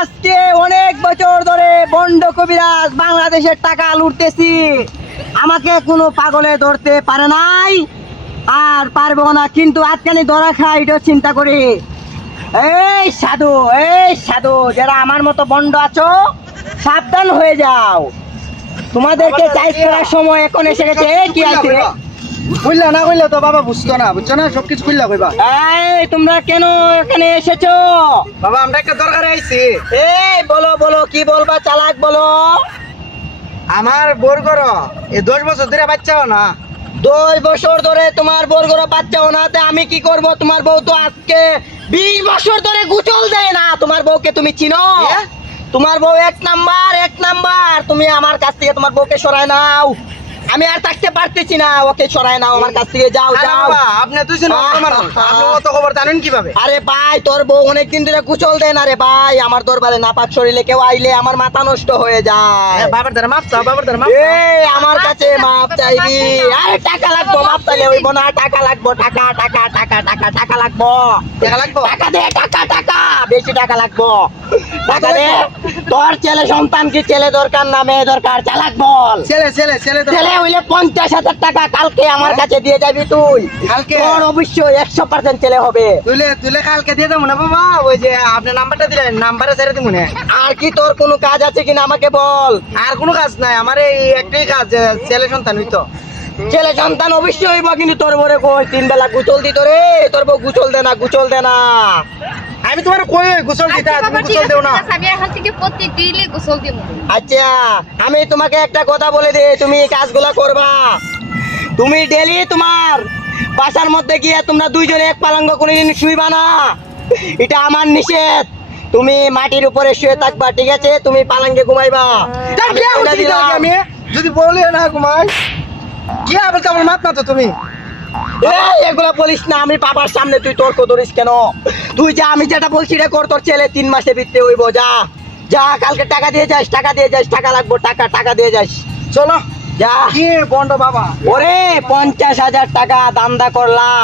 আজকে অনেক বছর ধরে বন্ড কবিরাজ বাংলাদেশের টাকা লুটতেছি, আমাকে কোনো পাগলে ধরতে পারে নাই আর পারবো না, কিন্তু আজকালি ধরা খাই এটা চিন্তা করি। এই সাধু যারা আমার মতো বন্ড আছো, সাবধান হয়ে যাও, তোমাদেরকে চাইজ করার সময় এখন এসে গেছে। কি আছে বুঝলা না, কইলে তো বাবা বুঝতো না, বুঝছো না, সবকিছু খুললা কইবা। এই তোমরা কেন এখানে এসেছো? বাবা আমরা একটা দরকারে আইছি। এই বলো বলো, কি বলবা, চালাক বলো। আমার বোর করো এই 10 বছর ধরে বাচ্চাও না। 2 বছর ধরে তোমার বর্গর বাচ্চা ওনাতে আমি কি করব? তোমার বউ তো আজকে 20 বছর ধরে গুচল দেয় না। তোমার বউকে তুমি চিনো? তোমার বউ এক নাম্বার। তুমি আমার কাছ থেকে তোমার বউকে সরায় নাও, আমি আর থাকতে পারতেছি না, ওকে সরায় নাও আমার কাছ থেকে, যাও আরে যাও। বাবা আপনি দুইজন মানুষ, আপনি অত খবর জানেন কিভাবে? আরে ভাই, তোর বউ অনেকদিন ধরে কুচল দেন। আরে ভাই, আমার দরবারে নাপাক শরীরে কেউ আইলে আমার মাথা নষ্ট হয়ে যায়। বাবার দ্বারা মাপ চাও, বাবার দ্বারা মাপ চাও। এই আমার কাছে মাপ চাইবি? আরে টাকা লাগবো, মাপ চাইলে হইব না, টাকা লাগবো, টাকা টাকা টাকা টাকা টাকা লাগবো, টাকা লাগবো? টাকা দে, টাকা টাকা, বেশি টাকা লাগবো, টাকা দে। তোর ছেলে সন্তান কি ছেলে দরকার না মেয়ে দরকার? চালাক বল। ছেলে ছেলে ছেলে তো ছেলে হইলে 50,000 টাকা কালকে আমার কাছে দিয়ে যাবি তুই। কালকে? তোর অবশ্যই 100% ছেলে হবে। তুলে তুলে কালকে দিয়ে দেবো না বাবা, ওই যে আপনি নাম্বারটা দিলেন, নাম্বারে ছেড়ে দিব না। আর কি তোর কোনো কাজ আছে কিনা আমাকে বল। আর কোনো কাজ নাই, আমার এই একটাই কাজ, যে ছেলে সন্তান হইতো। ছেলে সন্তান অবশ্যই হইব, কিন্তু তোর বরে কই 3 বেলা গুচল দিত রে, তোর বউ গুচল দে না। আমি তোমার কই গোসল দিতে, আচ্ছা তুমি বাবা, ঠিক গোসল আছে, দেও না। ঠিক আছে, আমি এখন থেকে প্রতিদিনই গোসল দিব। আচ্ছা, আমি তোমাকে একটা কথা বলে দিই, তুমি এই কাজগুলো করবা। তুমি ডেলি তোমার বাসার মধ্যে গিয়ে তোমরা দুইজনে এক পালঙ্গ কোনোদিন শুইবা না, এটা আমার নিষেধ। তুমি মাটির উপরে শুয়ে থাকবা, ঠিক আছে? তুমি পালঙ্গে ঘুমাইবা। তার বিয়ে বলে হচ্ছে দিলাম। কি আমি যদি বলি না ঘুমাই, কি আবার আমার মাপ না তো তুমি। এই, এগুলা বলিস না, আমি বাবার সামনে তুই তর্ক ধরিস কেন? তুই যা, আমি যেটা বলছি রে কর, তোর ছেলে 3 মাসে বিত্তে হইব। যা যা, কালকে টাকা দিয়ে যাস, টাকা লাগবো, টাকা দিয়ে যাস, চলো যা। কি বন্ড বাবা। ওরে 50,000 টাকা দান্দা করলাম।